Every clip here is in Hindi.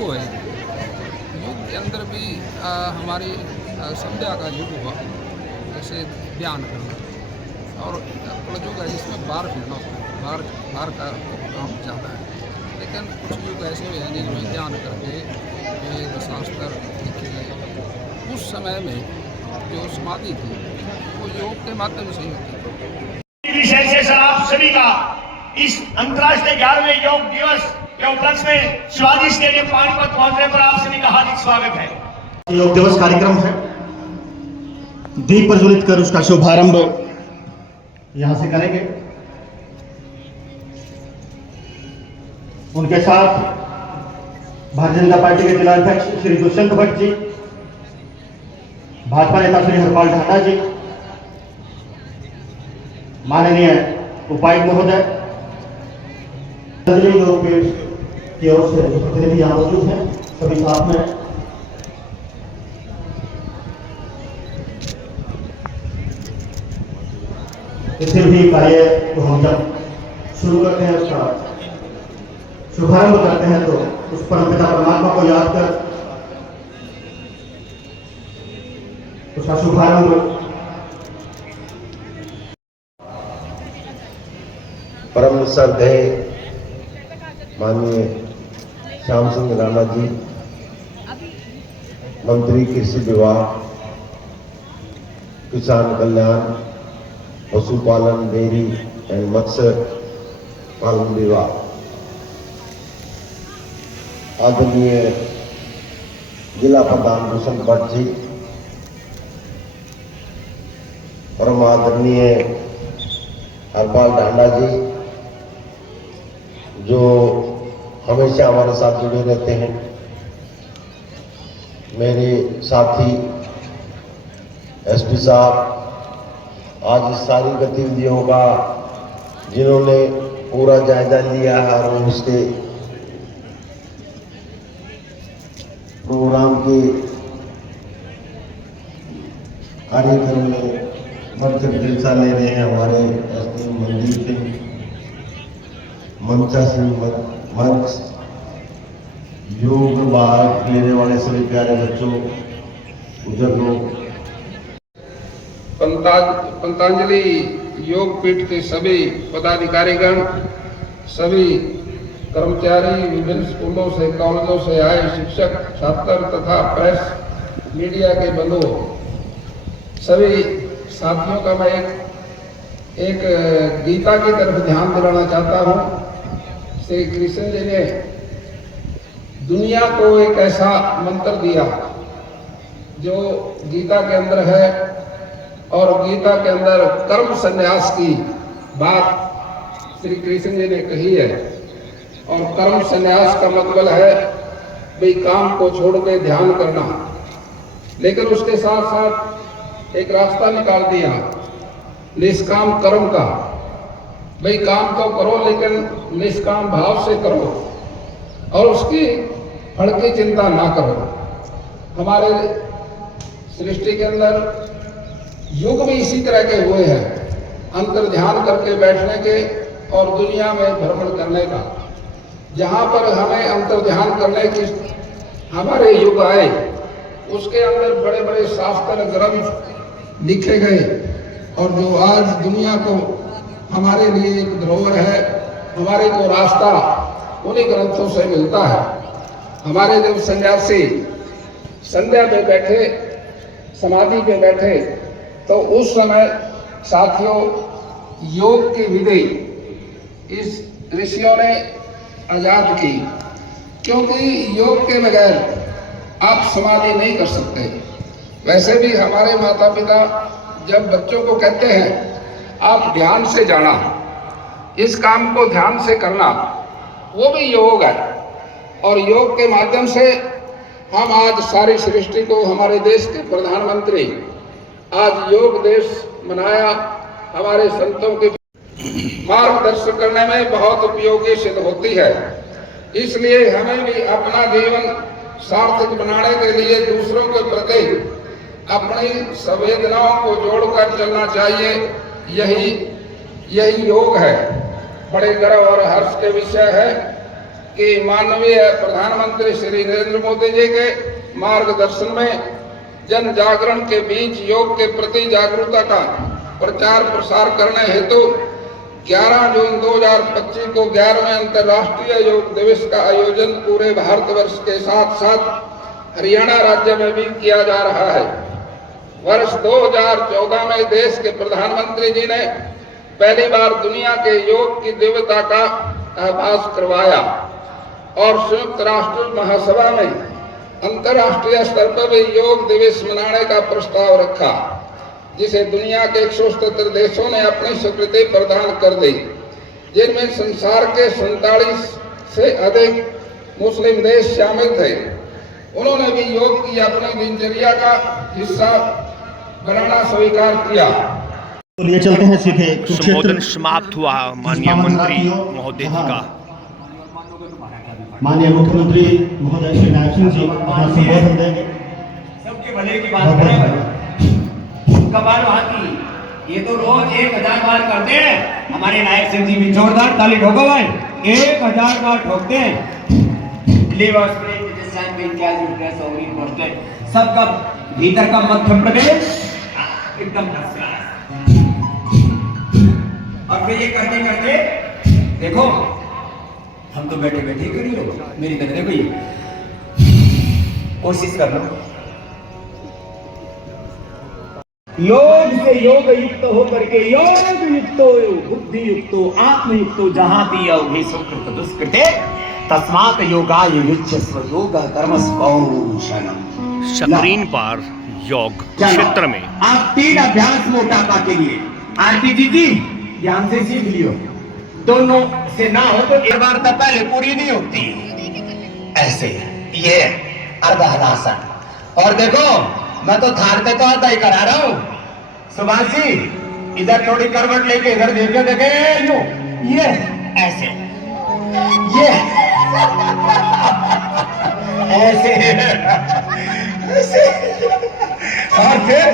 युग है। युग के अंदर भी हमारी संध्या का युग हुआ, जैसे ध्यान करना, और युग है जिसमें बाहर फिरना होता है, बाहर का काम ज़्यादा है। लेकिन कुछ युग ऐसे भी हैं जिनमें ध्यान करके वेद शास्त्र लिखे गए। उस समय में जो समाधि थी वो योग के माध्यम से ही होती थी। विषय से सर आप सभी का इस अंतर्राष्ट्रीय 11वें योग दिवस के उपलक्ष्य में शिवाजी स्टेडियम पानीपत पहुंचने पर आप सभी का हार्दिक स्वागत है। योग दिवस कार्यक्रम है, दीप प्रज्वलित कर उसका शुभारंभ यहां से करेंगे। उनके साथ भारतीय जनता पार्टी के जिलाध्यक्ष श्री दुष्यंत भट्ट जी, भाजपा नेता श्री हरपाल ढांडा जी, माननीय उपायुक्त महोदय, योग की ओर से प्रतिनिधि यहाँ मौजूद हैं, सभी साथ में। किसी भी कार्य को हम जब शुरू करते हैं, उसका शुभारंभ करते हैं, तो उस परम पिता परमात्मा को याद कर उसका शुभारंभ। परम श्रद्धेय माननीय श्याम सिंह राणा जी, मंत्री कृषि विभाग, किसान कल्याण, पशुपालन, डेयरी एवं मत्स्य पालन विभाग, आदरणीय जिला प्रधान भूषण भट्ट जी, परम आदरणीय हरपाल ढांडा जी, जो हमेशा हमारे साथ जुड़े रहते हैं, मेरे साथी एसपी साहब, आज इस सारी गतिविधियों का जिन्होंने पूरा जायजा लिया है और उसके प्रोग्राम के कार्यक्रम में मध्य हिस्सा ले रहे हैं हमारे एसपी मनदीप सिंह, मनसा सिंह, मंच, योग भाग लेने वाले सभी प्यारे बच्चों, बुजुर्गों, पंतंजलि योग पीठ के सभी पदाधिकारीगण, सभी कर्मचारी, विभिन्न स्कूलों से, कॉलेजों से आए शिक्षक, छात्र तथा प्रेस मीडिया के बंधु, सभी साथियों का मैं एक गीता की तरफ ध्यान दिलाना चाहता हूँ। श्री कृष्ण जी ने दुनिया को एक ऐसा मंत्र दिया जो गीता के अंदर है, और गीता के अंदर कर्म संन्यास की बात श्री कृष्ण जी ने कही है। और कर्म संन्यास का मतलब है भाई काम को छोड़ के ध्यान करना, लेकिन उसके साथ साथ एक रास्ता निकाल दिया निष्काम कर्म का। भाई काम तो करो लेकिन निष्काम भाव से करो और उसकी फल की चिंता ना करो। हमारे सृष्टि के अंदर युग भी इसी तरह के हुए हैं, अंतर ध्यान करके बैठने के और दुनिया में भ्रमण करने का। जहाँ पर हमें अंतर ध्यान करने की हमारे युग आए, उसके अंदर बड़े बड़े शास्त्र ग्रंथ लिखे गए, और जो आज दुनिया को हमारे लिए एक धरोहर है, हमारे को रास्ता उन्हीं ग्रंथों से मिलता है। हमारे जब सन्यासी संध्या पे बैठे, समाधि पे बैठे, तो उस समय साथियों योग की विधि इस ऋषियों ने आजाद की, क्योंकि योग के बगैर आप समाधि नहीं कर सकते। वैसे भी हमारे माता पिता जब बच्चों को कहते हैं आप ध्यान से जाना, इस काम को ध्यान से करना, वो भी योग है। और योग के माध्यम से हम आज सारी सृष्टि को, हमारे देश के प्रधानमंत्री आज योग दिवस मनाया, हमारे संतों के मार्गदर्शन करने में बहुत उपयोगी सिद्ध होती है। इसलिए हमें भी अपना जीवन सार्थक बनाने के लिए दूसरों के प्रति अपनी संवेदनाओं को जोड़कर चलना चाहिए। यही योग है। बड़े गर्व और हर्ष के विषय है कि माननीय प्रधानमंत्री श्री नरेंद्र मोदी जी के मार्गदर्शन में जन जागरण के बीच योग के प्रति जागरूकता का प्रचार प्रसार करने हेतु 11 जून 2025 को 11वें अंतर्राष्ट्रीय योग दिवस का आयोजन पूरे भारतवर्ष के साथ साथ हरियाणा राज्य में भी किया जा रहा है। वर्ष 2014 में देश के प्रधानमंत्री जी ने पहली बार दुनिया के योग की दिव्यता का आभास करवाया और संयुक्त राष्ट्र महासभा में अंतर्राष्ट्रीय स्तर पर भी योग दिवस मनाने का प्रस्ताव रखा, जिसे दुनिया के 177 देशों ने अपनी स्वीकृति प्रदान कर दी, जिनमें संसार के 47 से अधिक मुस्लिम देश शामिल थे। उन्होंने भी योग की अपनी दिनचर्या का हिस्सा बनाना स्वीकार किया। तो लिए चलते हैं सीधे संबोधन समाप्त हुआ माननीय मंत्री महोदय जी का। माननीय मुख्यमंत्री महोदय श्री नायब सिंह जी अपना संबोधन देंगे। सबके भले की बात करें, कबाल वहाँ की ये तो रोज 1000 बार करते हैं। हमारे नायब सिंह जी भी जोरदार ताली ठोको भाई, 1000 बार ठोकते हैं। लिवर्स में जिसान में क्या न्यूट्रेस और इन पढ़ते हैं, सबका भीतर का मध्य प्रदेश एकदम फर्स्ट और फिर ये करते करते देखो, हम तो बैठे बैठे करी हो, मेरी तरह देखो, ये कोशिश कर लो। योग से योग युक्त हो करके योग युक्तो बुद्धि युक्तो आत्मयुक्तो हो जहां दिया उन्हें सुकृत दुष्कृते तस्मात् योगाय युज्यस्व योग कर्मस कौशलम। स्क्रीन पर योग क्षेत्र में आप 3 अभ्यास मोटापा के लिए आरती जी ध्यान से सीख लियो। दोनों से ना हो तो एक बार तो पहले पूरी नहीं होती। ऐसे ये अर्धहलासन, और देखो मैं तो थारते तो आता ही करा रहा हूं। सुभाष जी इधर थोड़ी करवट लेके इधर देखे देखे यूं, ये ऐसे, ये ऐसे ऐसे, और फिर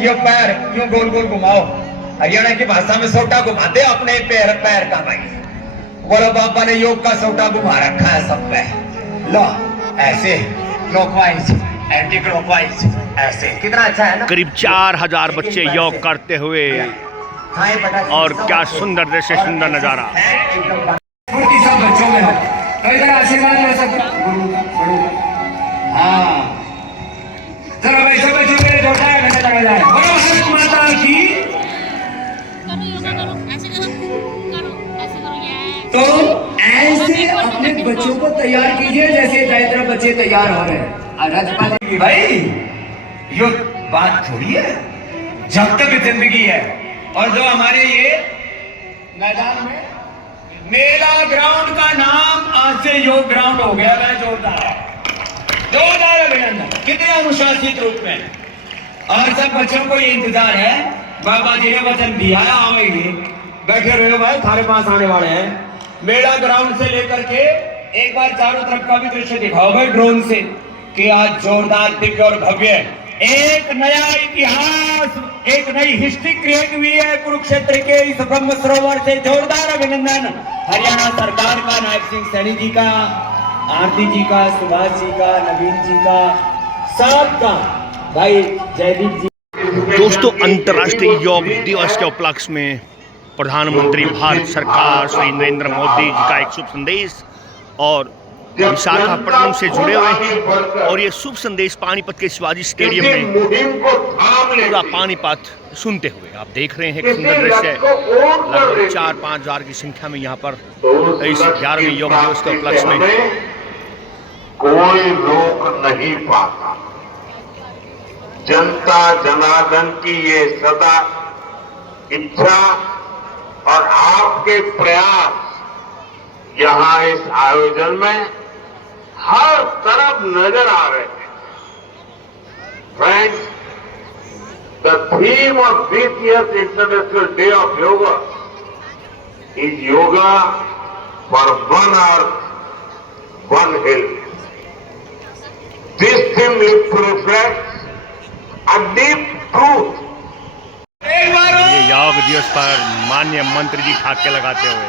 ये पैर यूं गोल गोल घुमाओ। हरियाणा की भाषा में सोटा घुमाते अपने पैर का भाई। बोलो बाबा ने योग का सोटा घुमा रखा है सब पे। लो ऐसे क्लॉकवाइज एंटी क्लॉकवाइज ऐसे, कितना अच्छा है ना। करीब 4000 बच्चे योग करते हुए, और क्या सुंदर दृश्य, सुंदर नजारा। फुर्ती सब बच्चों में हो तो इधर आशीर्वाद ले सकते। हाँ चलो भाई सब बच्चों के लिए जोड़ता है, घंटे लगा जाए। बोलो भारत माता की। तो ऐसे अपने बच्चों को तैयार कीजिए जैसे दैत्र बच्चे तैयार हो रहे हैं। राज्यपाल जी भाई ये बात थोड़ी है, जब तक जिंदगी है। और जो हमारे ये मैदान में मेला ग्राउंड का नाम आज से योग ग्राउंड हो गया है। जोरदार अभिनंदन, कितने अनुशासित रूप में। और सब बच्चों को ये इंतजार है, बाबा जी ने वचन दिया है आवेंगे, बैठे रहो भाई, थारे पास आने वाले हैं। मेला ग्राउंड से लेकर के एक बार चारों तरफ का भी दृश्य दिखाओ भाई ड्रोन से, कि आज जोरदार दिव्य और भव्य एक नया इतिहास, एक नई हिस्ट्री क्रिएट हुई है कुरुक्षेत्र के इस ब्रह्म सरोवर से। जोरदार अभिनंदन हरियाणा सरकार का, नायब सिंह सैनी जी का, आरती जी का, सुभाष जी का, नवीन जी का, सबका, भाई जयदीप जी। दोस्तों, अंतर्राष्ट्रीय योग दिवस के उपलक्ष्य में प्रधानमंत्री भारत सरकार श्री नरेंद्र मोदी जी का एक शुभ संदेश और विशाखापट्टनम से जुड़े हुए हैं। और ये शुभ संदेश पानीपत के शिवाजी स्टेडियम में पूरा पानीपत सुनते हुए आप देख रहे हैं। एक सुंदर दृश्य, लगभग 4-5 हजार की संख्या में यहाँ पर इस 11वें योग दिवस के उपलक्ष्य में कोई रोक नहीं पाता। जनता जनार्दन की ये सदा इच्छा और आपके प्रयास यहां इस आयोजन में हर तरफ नजर आ रहे हैं। Friends, the theme of this years international day of yoga is yoga for one earth, one health. This theme reflects a deep truth. ये योग दिवस पर माननीय मंत्री जी ठाके लगाते हुए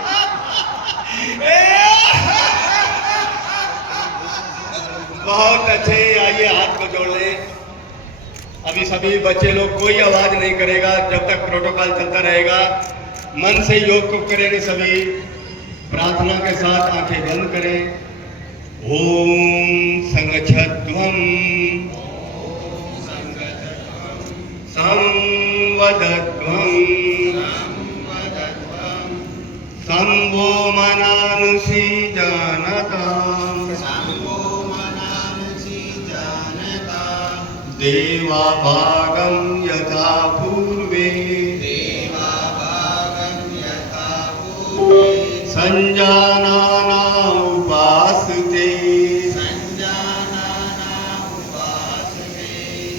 बहुत अच्छे। आइए हाथ को जोड़ लें। अभी सभी बच्चे लोग कोई आवाज नहीं करेगा जब तक प्रोटोकॉल चलता रहेगा। मन से योग को करेंगे सभी। प्रार्थना के साथ आंखें बंद करें। ओम संगच्छध्वं संवदध्वं संवो मनानुषी जानता देवा भागं यथा पूर्वे संजानाना उपासते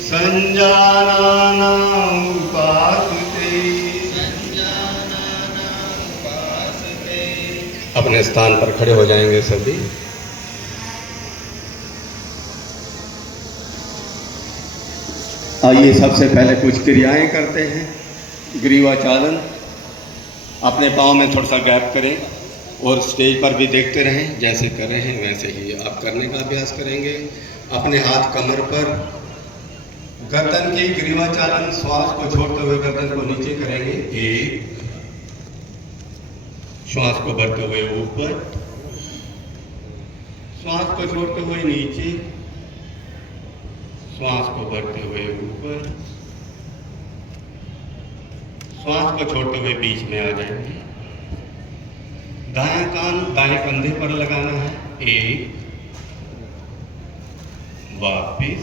संजानाना उपासते। अपने स्थान पर खड़े हो जाएंगे सभी। आइए सबसे पहले कुछ क्रियाएं करते हैं। ग्रीवाचालन। अपने पाँव में थोड़ा सा गैप करें और स्टेज पर भी देखते रहें। जैसे कर रहे हैं वैसे ही आप करने का अभ्यास करेंगे। अपने हाथ कमर पर, गर्दन की ग्रीवाचालन। श्वास को छोड़ते हुए गर्दन को नीचे करेंगे। एक, श्वास को भरते हुए ऊपर, श्वास को छोड़ते हुए नीचे, श्वास को भरते हुए ऊपर, श्वास को छोड़ते हुए बीच में आ जाएंगे। दायां कान दाएं कंधे पर लगाना है। एक, वापिस,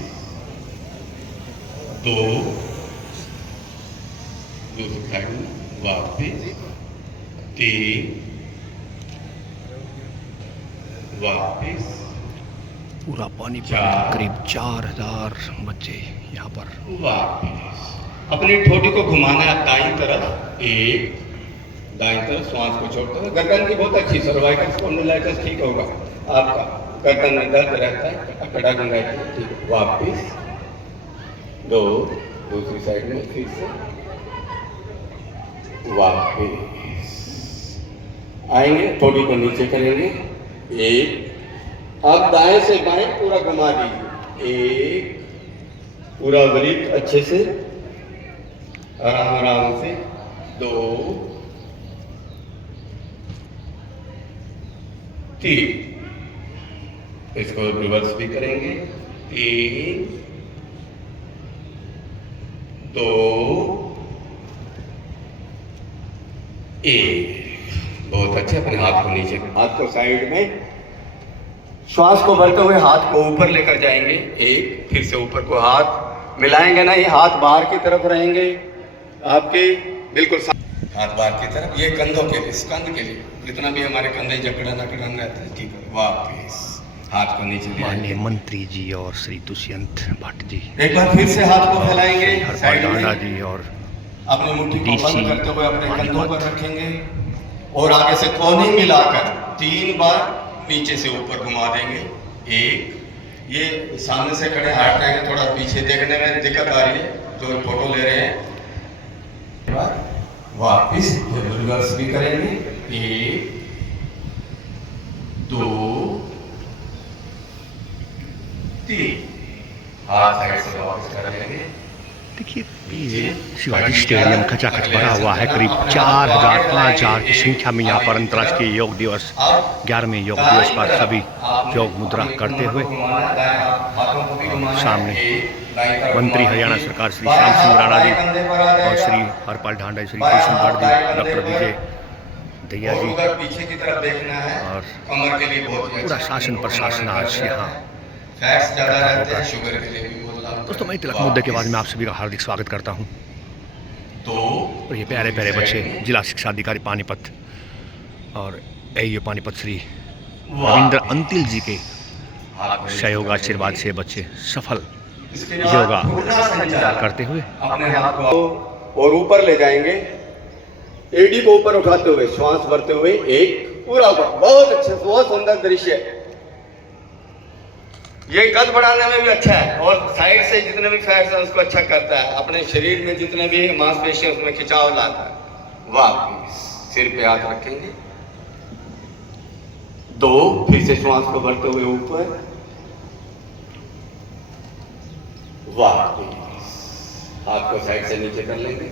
दो, दूसरी साइड में वापिस, तीन, वापिस। पूरा पानी करीब 4000 बच्चे यहाँ पर। वापिस। अपनी ठोड़ी को घुमाना है दाईं तरफ। एक, दाईं तरफ, श्वास को छोड़ते हुए। गर्दन की बहुत अच्छी सर्वाइकल स्पॉन्डिलाइटिस ठीक होगा आपका। गर्दन में दर्द रहता है, अकड़ा गंगाई ठीक है। वापिस, दो, दूसरी साइड में फिर से वापिस आएंगे। ठोड़ी को नीचे करेंगे। एक, अब दाएं से बाएं पूरा घुमा दीजिए। एक, पूरा वृत्त अच्छे से आराम आराम से। दो, तीन, इसको रिवर्स भी करेंगे। तीन, दो, एक। बहुत अच्छे। अपने हाथ को नीचे, हाथ को साइड में, श्वास को भरते हुए हाथ को ऊपर लेकर जाएंगे। एक, फिर से ऊपर को हाथ मिलाएंगे नहीं, हाथ बाहर की तरफ रहेंगे आपके, बिल्कुल हाथ बाहर की तरफ। ये कंधों के लिए, स्कंध के लिए, जितना भी हमारे कंधे जकड़न अकड़न रहते हैं ठीक है। वापिस हाथ को नीचे ले माननीय मंत्री जी और श्री दुष्यंत भट्ट जी, एक बार फिर से हाथ को फैलाएंगे हरपाल डांडा जी और अपने मुट्ठी को बंद करते हुए अपने कंधों पर रखेंगे और आगे से कोहनी मिलाकर 3 बार नीचे से ऊपर घुमा देंगे। एक, ये सामने से खड़े हाथ रहेंगे, थोड़ा पीछे देखने में दिक्कत आ रही है जो फोटो ले रहे हैं। वापिस रिवर्स भी करेंगे। 1, 2, 3, हाथ साइड से वापस कर लेंगे। देखिए ये शिवाजी स्टेडियम खचाखच भरा हुआ है। करीब 4000-5000 की संख्या में यहाँ पर अंतर्राष्ट्रीय योग दिवस 11वें योग दिवस पर सभी योग मुद्रा करते हुए। सामने मंत्री हरियाणा सरकार श्री श्याम सिंह राणा जी और श्री हरपाल डांडा, श्री कृष्ण भट्ट जी, डॉक्टर विजय दैया जी पीछे की तरफ देखना है और कमर के लिए बहुत पूरा शासन प्रशासन आज यहाँ फैट्स ज्यादा रहते हैं, शुगर के लिए भी बहुत लाभ। दोस्तों मैं तिलक मुद्दे के बाद में आप सभी का हार्दिक स्वागत करता हूँ। और ये प्यारे प्यारे बच्चे जिला शिक्षा अधिकारी पानीपत और AU पानीपत श्री रविंद्र अंतिल जी के सहयोग आशीर्वाद से बच्चे सफल योगा करते हुए अपने हाथ को और ऊपर ले जाएंगे। एडी को ऊपर उठाते हुए श्वास भरते हुए एक पूरा बहुत अच्छा, बहुत सुंदर दृश्य। ये कद बढ़ाने में भी अच्छा है और साइड से जितने भी फैट्स हैं उसको अच्छा करता है। अपने शरीर में जितने भी मांसपेशियां उसमें खिंचाव लाता है। वापिस सिर पे हाथ रखेंगे। 2, फिर से श्वास को भरते हुए ऊपर। वापिस हाथ को साइड से नीचे कर लेंगे।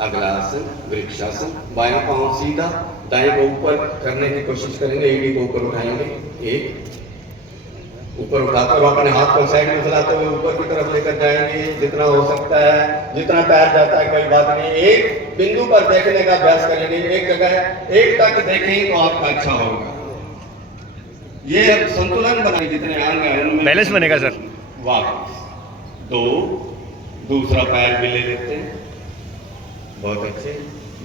अगला आसन वृक्षासन, बायां पांव सीधा, दाएं को ऊपर करने की कोशिश करेंगे, एड़ी को ऊपर उठाएंगे, एक ऊपर उठाकर अपने हाथ को साइड में फैलाते हुए ऊपर की तरफ लेकर जाएंगे जितना हो सकता है, जितना पैर जाता है कोई बात नहीं। एक बिंदु पर देखने का अभ्यास करेंगे, एक जगह एक तक देखें तो आपका अच्छा होगा। ये अब संतुलन बनाए, जितने अंग हैं उनमें बैलेंस बनेगा सर। वापस दो, दूसरा पैर भी ले लेते हैं, बहुत अच्छे।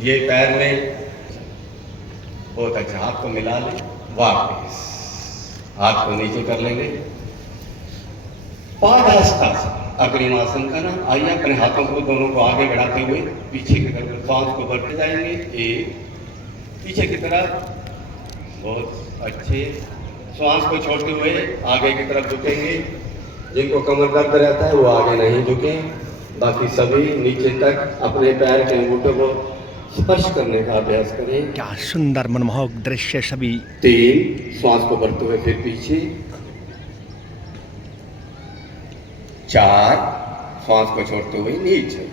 ये पैर में बहुत अच्छा, हाथ को मिला ले, वापस हाथ को नीचे कर लेंगे। पादहस्तासन अग्रिम आसन का नाम। आइए अपने हाथों को दोनों को आगे बढ़ाते हुए पीछे की तरफ सांस को बढ़ते जाएंगे, एक पीछे की तरफ, बहुत अच्छे। श्वास को छोड़ते हुए आगे की तरफ झुकेंगे। जिनको कमर दर्द रहता है वो आगे नहीं झुकें, बाकी सभी नीचे तक अपने पैर के अंगूठों को स्पर्श करने का अभ्यास करें। क्या सुंदर मनमोहक दृश्य सभी। 3 श्वास को बढ़ते हुए फिर पीछे, 4 श्वास को छोड़ते हुए नीचे,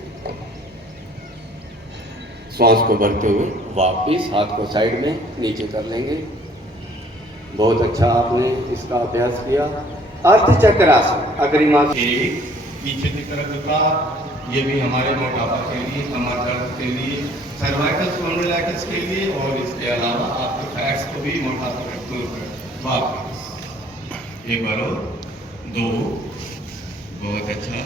श्वास को बढ़ते हुए वापिस हाथ को साइड में नीचे कर लेंगे। बहुत अच्छा आपने इसका अभ्यास किया। अर्धचक्रासन अग्रिमासन, पीछे की तरफ झुका, ये भी हमारे मोटापा के लिए, कमर दर्द के लिए, सर्वाइकल स्पॉन्डिलाइटिस के लिए और इसके अलावा आपके फैट्स को भी मोटापा को दूर कर। वापस एक बार और, 2, बहुत अच्छा,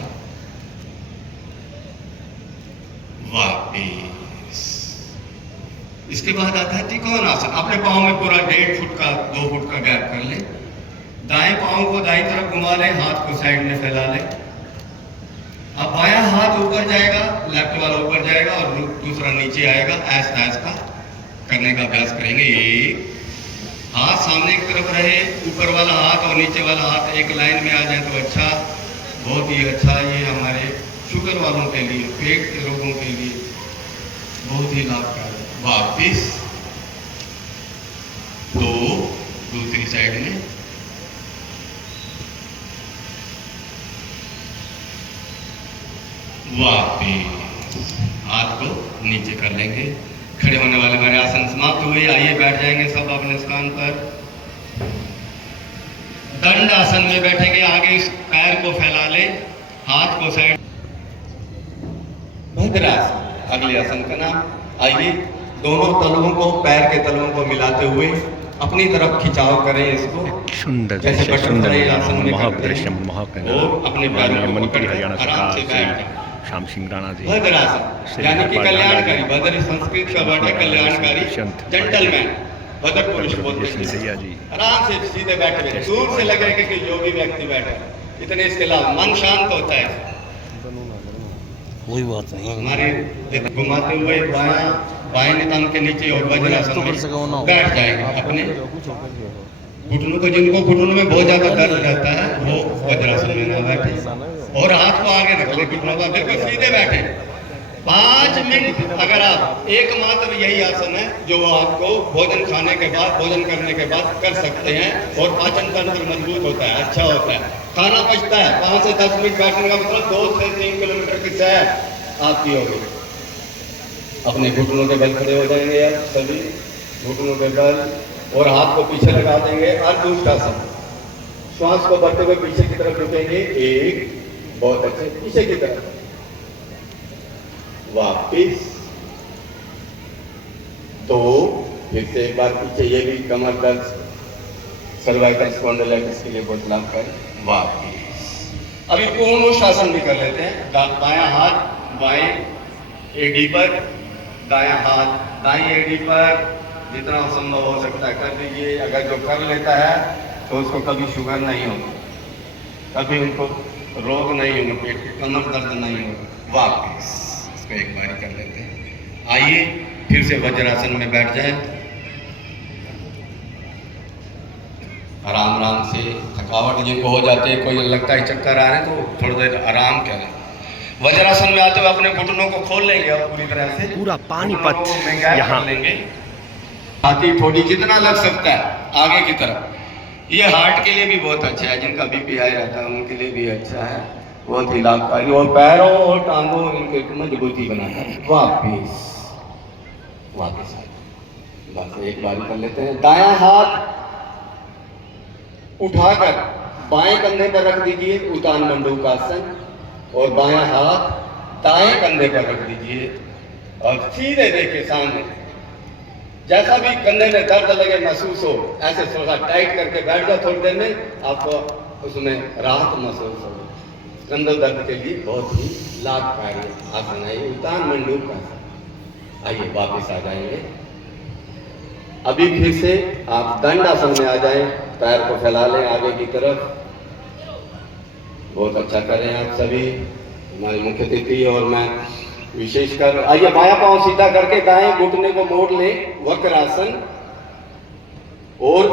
वापस। इसके बाद आता है त्रिकोण आसन। अपने पाँव में पूरा 1.5 फुट का 2 फुट का गैप कर लें। दाएं पाँव को दाईं तरफ घुमा लें, हाथ को साइड में फैला लें। अब बायां हाथ ऊपर जाएगा, लेफ्ट वाला ऊपर जाएगा और दूसरा नीचे आएगा। ऐसा करने का अभ्यास करेंगे। एक हाथ सामने की तरफ रहे, ऊपर वाला हाथ और नीचे वाला हाथ एक लाइन में आ जाए तो अच्छा, बहुत ही अच्छा। ये हमारे शुगर वालों के लिए, पेट के रोगों के लिए बहुत ही लाभकारी। वापिस 2, दूसरी साइड में, वापिस हाथ को नीचे कर लेंगे। खड़े होने वाले हमारे आसन समाप्त हुए। आइए बैठ जाएंगे सब अपने स्थान पर। दंड आसन में बैठेंगे। आगे इस पैर को फैला ले, हाथ को साइड। भद्रासन अगले आसन का नाम। आइए दोनों तलवों को, पैर के तलवों को मिलाते हुए अपनी तरफ खिंचाव करें इसको। सुंदर जैसे दृश्य, सुंदर बटरफ्लाई आसन में मनमोहक करते दृश्य, हैं। मनमोहक और अपने पैरों को मंत्री पकड़ हरियाणा कर आराम से सरकार बैठ श्री जाएं। श्याम सिंह राणा जी, भद्रासन यानी कि कल्याणकारी। भद्र संस्कृत का वर्ड है कल्याणकारी, जेंटलमैन, भद्र पुरुष बोलते हैं। जी आराम से सीधे बैठे हुए, दूर से लगेगा कि योगी व्यक्ति बैठा है, इतने इसके अलावा मन शांत होता है। कोई बात नहीं। हमारे घुमाते हुए बाएं नितंब के नीचे और वज्रासन में बैठ जाएंगे। अपने घुटनों को, जिनको घुटनों में बहुत ज्यादा दर्द रहता है वो वज्रासन में ना बैठे और हाथ को आगे रख ले, घुटनों को बिल्कुल सीधे बैठे। 5 मिनट अगर आप, एकमात्र यही आसन है जो आपको भोजन खाने के बाद, भोजन करने के बाद कर सकते हैं और पाचन तंत्र मजबूत होता है, अच्छा होता है, खाना पचता है। 5 से 10 मिनट बैठने का मतलब 2 से 3 किलोमीटर की सैर आपकी होगी। अपने घुटनों के बल खड़े हो जाएंगे आप सभी, घुटनों के बल, और हाथ को पीछे लगा देंगे। अर्धउष्टासन, श्वास को बढ़ते हुए पीछे की तरफ झुकेंगे। 1, बहुत अच्छे, पीछे की तरफ, वापिस 2, फिर से एक बार पीछे। ये भी कमर दर्द, सर्वाइकल स्पॉन्डिलाइटिस के लिए बहुत लाभकारी। वापिस अभी पूर्ण उष्टासन भी कर लेते हैं। बायां हाथ बाएं एडी पर, दायां हाथ दाएं एडी पर, जितना संभव हो सकता है कर दीजिए। अगर जो कर लेता है तो उसको कभी शुगर नहीं होगी, कभी उनको रोग नहीं होंगे, पेट के कमर दर्द नहीं होगा। वापिस इसको एक बार कर लेते हैं। आइए फिर से वज्रासन में बैठ जाएं। आराम आराम से, थकावट जिनको हो जाती है, कोई लगता है चक्कर आ रहे हैं तो थोड़ी देर आराम करें। वज्रासन में आते हुए अपने घुटनों को खोल लेंगे और पूरी तरह से पूरा पानीपत यहाँ लेंगे। छाती थोड़ी जितना लग सकता है आगे की तरफ। ये हार्ट के लिए भी बहुत अच्छा है, जिनका बीपी हाई रहता है उनके लिए भी अच्छा है। बहुत ही लाभकारी, और पैरों और टांगों इनके मजबूती बनाना। वापिस वापिस बस एक बार कर लेते हैं। दायां हाथ उठाकर बाएं कंधे पर रख दीजिए, उतान मंडूकासन, और बायां हाथ दाएं कंधे पर रख दीजिए और सीधे देखिए सामने। जैसा भी कंधे में दर्द लगे महसूस हो, ऐसे थोड़ा टाइट करके बैठ जाओ, थोड़ी देर में आपको उसमें राहत महसूस होगी। कंधों दर्द के लिए बहुत ही लाभकारी आसन है उतान मंडूकासन। आइए वापस आ जाएंगे। अभी फिर से आप दंड आसन में आ जाएं, पैर को फैला लें आगे की तरफ। बहुत अच्छा करें आप सभी, हमारे मुख्य अतिथि और मैं विशेषकर। आइए बायां पांव सीधा करके दाएं घुटने को मोड़ लें, वक्रासन, और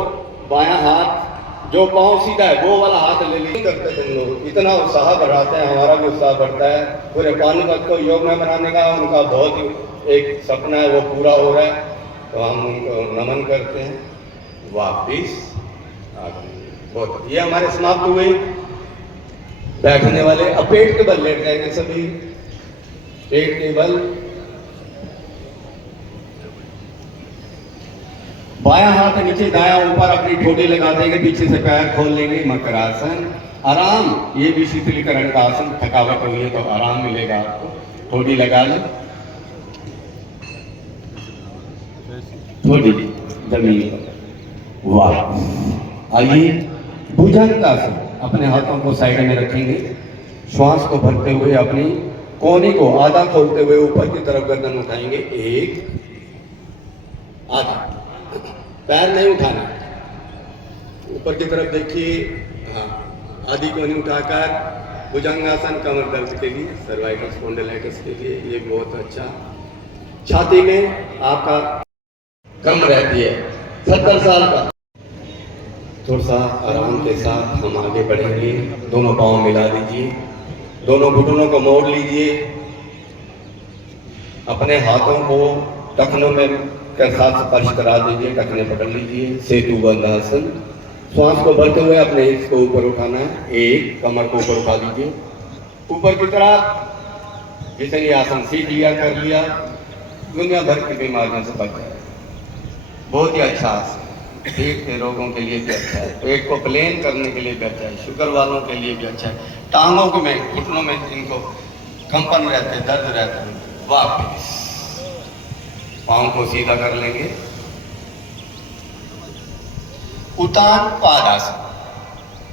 बायां हाथ जो पांव सीधा है वो वाला हाथ ले लीजिए। करते तुम लोग इतना उत्साह बढ़ाते हैं, हमारा भी उत्साह बढ़ता है। पूरे पानीपत को योग में बनाने का उनका बहुत ही एक सपना है, वो पूरा हो रहा है, तो हम उनको नमन करते हैं। वापिस आ गए। बहुत ये हमारे समाप्त हुए। बैठने वाले अब पेट के बल लेट जाएंगे सभी, पेट के बल। बायां हाथ नीचे, दायां ऊपर, अपनी ठोडी लगा देंगे, पीछे से पैर खोल लेंगे, मकरासन। आराम, ये भी शीतलीकरण का आसन। थकावट हुई है तो आराम मिलेगा आपको। ठोडी लगा लें, ठोडी जमीन पर। वाह। आइए भुजंगासन, अपने हाथों को साइड में रखेंगे, श्वास को भरते हुए अपनी कोहनी को आधा खोलते हुए ऊपर की तरफ गर्दन उठाएंगे। एक, आधा, पैर नहीं उठाना, ऊपर की तरफ देखिए। हाँ, आधी कोहनी उठाकर भुजंगासन, कमर दर्द के लिए, सर्वाइकल स्पॉन्डिलाइटिस के लिए ये बहुत अच्छा। छाती में आपका कम रहती है, 70 साल का। थोड़ा सा आराम के साथ हम आगे बढ़ेंगे। दोनों पांव मिला दीजिए, दोनों घुटनों को मोड़ लीजिए, अपने हाथों को टखनों में के साथ स्पर्श करा दीजिए, टखने पकड़ लीजिए। सेतु बंधासन। श्वास को भरते हुए अपने हिप्स को ऊपर उठाना है। एक, कमर को ऊपर उठा दीजिए ऊपर की तरफ। जितनी आसन सीख लिया, कर लिया, दुनिया भर की बीमारियों से बच जाए। बहुत ही अच्छा आसन, पेट के रोगों के लिए भी अच्छा है, पेट को प्लेन करने के लिए भी अच्छा है, शुगर वालों के लिए भी अच्छा है। टांगों में, घुटनों में इनको कंपन रहते हैं, दर्द रहता है। वापिस पांव को सीधा कर लेंगे। उतान पादासन,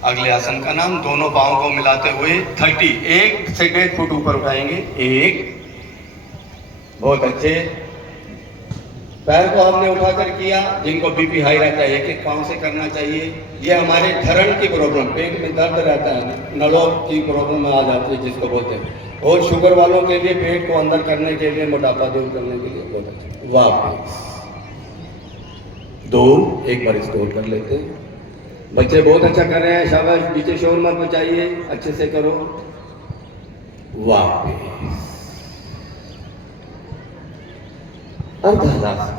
अगले आसन का नाम। दोनों पांव को मिलाते हुए 30, 1 से 1.5 फुट ऊपर उठाएंगे। एक, बहुत अच्छे। पैर को हमने उठाकर किया। जिनको बीपी हाई रहता है, एक एक पांव से करना चाहिए। ये हमारे धरण की प्रॉब्लम, पेट में दर्द रहता है, नड़ों की प्रॉब्लम आ जाती है जिसको बोलते हैं, और शुगर वालों के लिए, पेट को अंदर करने के लिए, मोटापा दूर करने के लिए बहुत अच्छा। वापस 2, एक बार इसको कर लेते हैं। बच्चे बहुत अच्छा कर रहे हैं, शाबाश। पीछे शोर मत बचाइए, अच्छे से करो। वापस अर्धहलासन,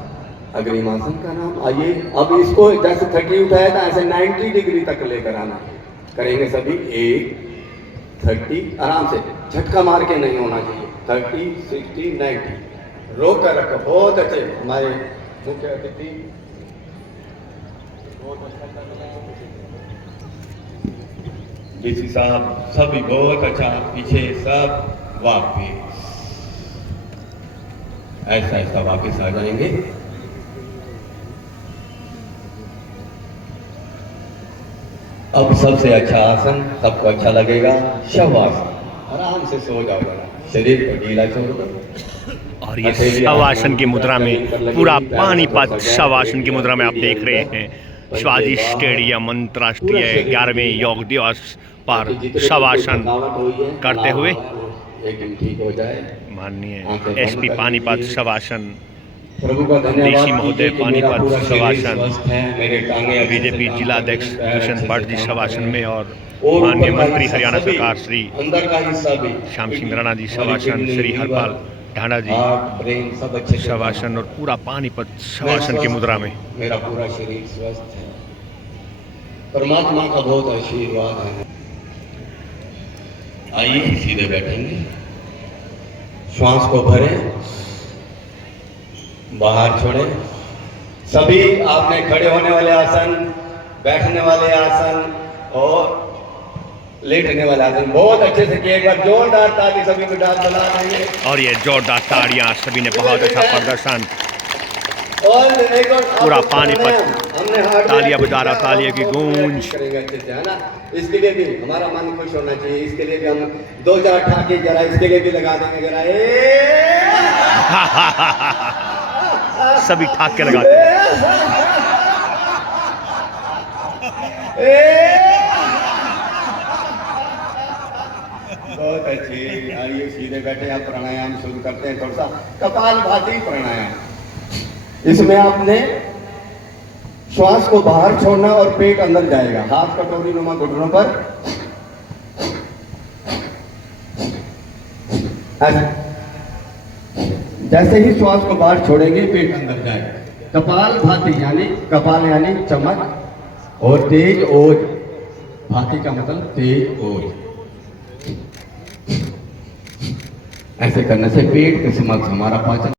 अग्रिमासन का नाम। आइए अब इसको जैसे 30 उठाया था, ऐसे 90 डिग्री तक लेकर आना करेंगे सभी। 1, 30, आराम से, झटका मार के नहीं होना चाहिए। 30, 60, 90, रोक कर रखो। बहुत अच्छे हमारे मुख्य अतिथि, बहुत अच्छा कर रहे हैं डीसी साहब, सभी बहुत अच्छा। पीछे सब वापिस, ऐसा ऐसा वापिस आ जाएंगे। अब सबसे अच्छा आसन, सबको अच्छा लगेगा, शवासन। आराम से सो जाओ, शरीर को ढीला छोड़ दो। और ये शवासन की मुद्रा में, पूरा पानीपत शवासन की मुद्रा में आप देख रहे हैं। शिवाजी स्टेडियम अंतर्राष्ट्रीय 11वें योग दिवस पर शवासन करते हुए एकदम ठीक हो जाए। माननीय एसपी पानीपत शवासन, प्रभु का धन्यवाद डीसी महोदय पानीपत शवासन, मेरे टांगे बीजेपी जिलाध्यक्ष भूषण भट्ट जी शवासन में, और माननीय मंत्री हरियाणा सरकार श्री अंदर का हिस्सा भी श्याम सिंह राणा जी शवासन, श्री हरपाल ढांडा जी शवासन, और पूरा पानीपत शवासन की मुद्रा में। मेरा पूरा शरीर स्वस्थ है, परमात्मा का बहुत आशीर्वाद है। आइए सीधे बैठेंगे, श्वास को भरें, बाहर छोड़ें। सभी आपने खड़े होने वाले आसन, बैठने वाले आसन और लेटने वाले आसन बहुत अच्छे से किए। एक बार जोरदार ताली सभी को डाल बना देंगे। और ये जोरदार ताड़ियां, सभी ने बहुत अच्छा प्रदर्शन, और एक और पूरा पानीपत हमने हार्ड तालियां बजा रहा, तालियों की गूंज। करेंगे अच्छे से, है ना। इसके लिए भी हमारा मन खुश होना चाहिए। इसके लिए भी हम 2-4 ठाके जरा इसके लिए भी लगा देंगे जरा। सभी ठाके लगाते हैं। बहुत अच्छी। आइए सीधे बैठे, आप प्राणायाम शुरू करते हैं। थोड़ा सा कपालभाति प्राणायाम। इसमें आपने श्वास को बाहर छोड़ना और पेट अंदर जाएगा। हाथ कटोरी नुमा घुटनों पर ऐसे। जैसे ही श्वास को बाहर छोड़ेंगे पेट अंदर जाएगा। कपालभाति यानी कपाल यानी चमक और तेज ओज। भाति का मतलब तेज ओज। ऐसे करने से पेट के समक्ष हमारा पाचन